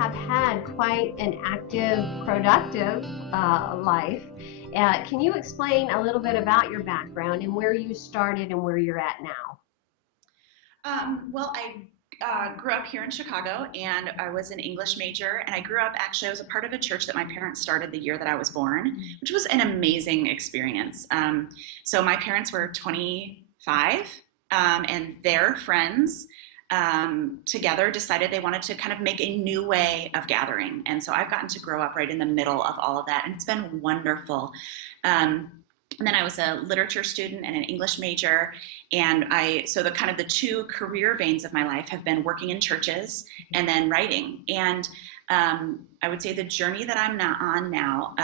have had quite an active, productive life. Can you explain a little bit about your background and where you started and where you're at now? Well, I grew up here in Chicago, and I was an English major. And I grew up, actually, I was a part of a church that my parents started the year that I was born, which was an amazing experience. So my parents were 25, and their friends together decided they wanted to kind of make a new way of gathering. And so I've gotten to grow up right in the middle of all of that, and it's been wonderful. And then I was a literature student and an English major. And so the kind of the two career veins of my life have been working in churches and then writing. And I would say the journey that I'm now on now,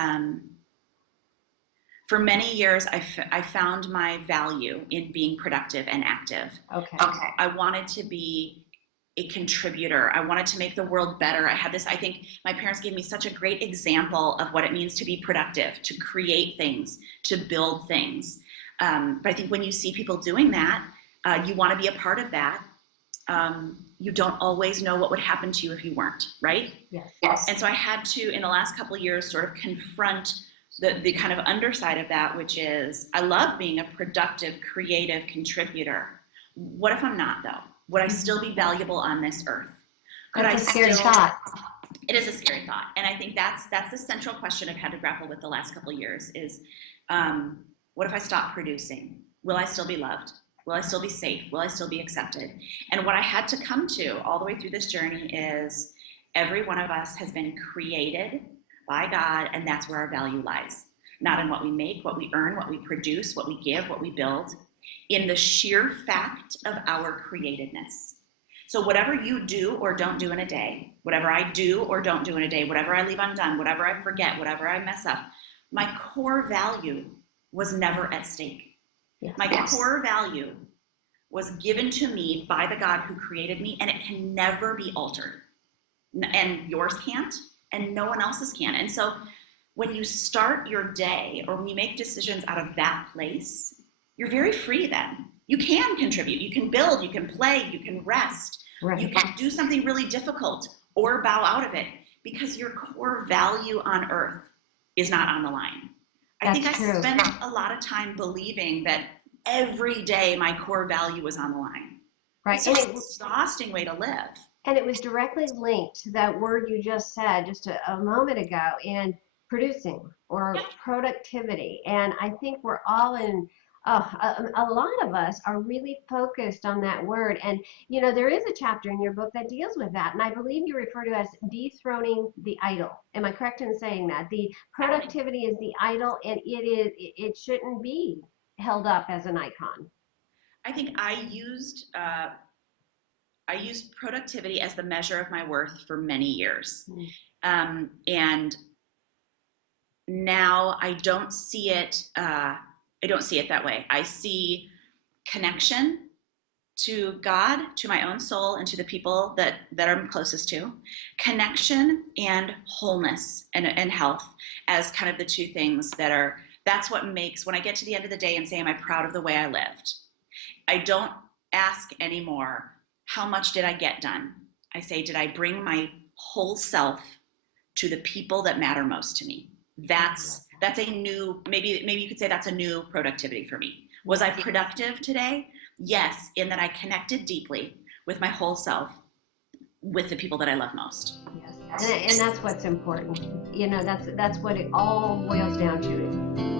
for many years, I found my value in being productive and active. Okay. I wanted to be a contributor. I wanted to make the world better. I think my parents gave me such a great example of what it means to be productive, to create things, to build things. But I think when you see people doing that, you want to be a part of that. You don't always know what would happen to you if you weren't, right? Yes. And so I had to, in the last couple of years, sort of confront the kind of underside of that, which is I love being a productive, creative contributor. What if I'm not, though? Would I still be valuable on this earth? That's a scary thought. It is a scary thought. And I think that's the central question I've had to grapple with the last couple of years is, what if I stop producing? Will I still be loved? Will I still be safe? Will I still be accepted? And what I had to come to all the way through this journey is every one of us has been created by God, and that's where our value lies. Not in what we make, what we earn, what we produce, what we give, what we build, in the sheer fact of our createdness. So whatever you do or don't do in a day, whatever I do or don't do in a day, whatever I leave undone, whatever I forget, whatever I mess up, my core value was never at stake. My core value was given to me by the God who created me, and it can never be altered. And yours can't, and no one else's can. And so when you start your day or when you make decisions out of that place, you're very free then. You can contribute, you can build, you can play, you can rest, Right. You can do something really difficult or bow out of it because your core value on earth is not on the line. I think I spent a lot of time believing that every day my core value was on the line. Right. It's an exhausting way to live. And it was directly linked to that word you just said just a moment ago in producing or productivity. And I think we're all a lot of us are really focused on that word. And, there is a chapter in your book that deals with that. And I believe you refer to it as dethroning the idol. Am I correct in saying that? The productivity is the idol, and it shouldn't be held up as an icon. I think I used productivity as the measure of my worth for many years. And now I don't see it that way. I see connection to God, to my own soul, and to the people that I'm closest to. Connection and wholeness and health as kind of the two things that's what makes, when I get to the end of the day and say, am I proud of the way I lived? I don't ask anymore, how much did I get done? I say, did I bring my whole self to the people that matter most to me? That's a new, maybe you could say that's a new productivity for me. Was I productive today? Yes, in that I connected deeply with my whole self, with the people that I love most. Yes, and that's what's important. That's what it all boils down to.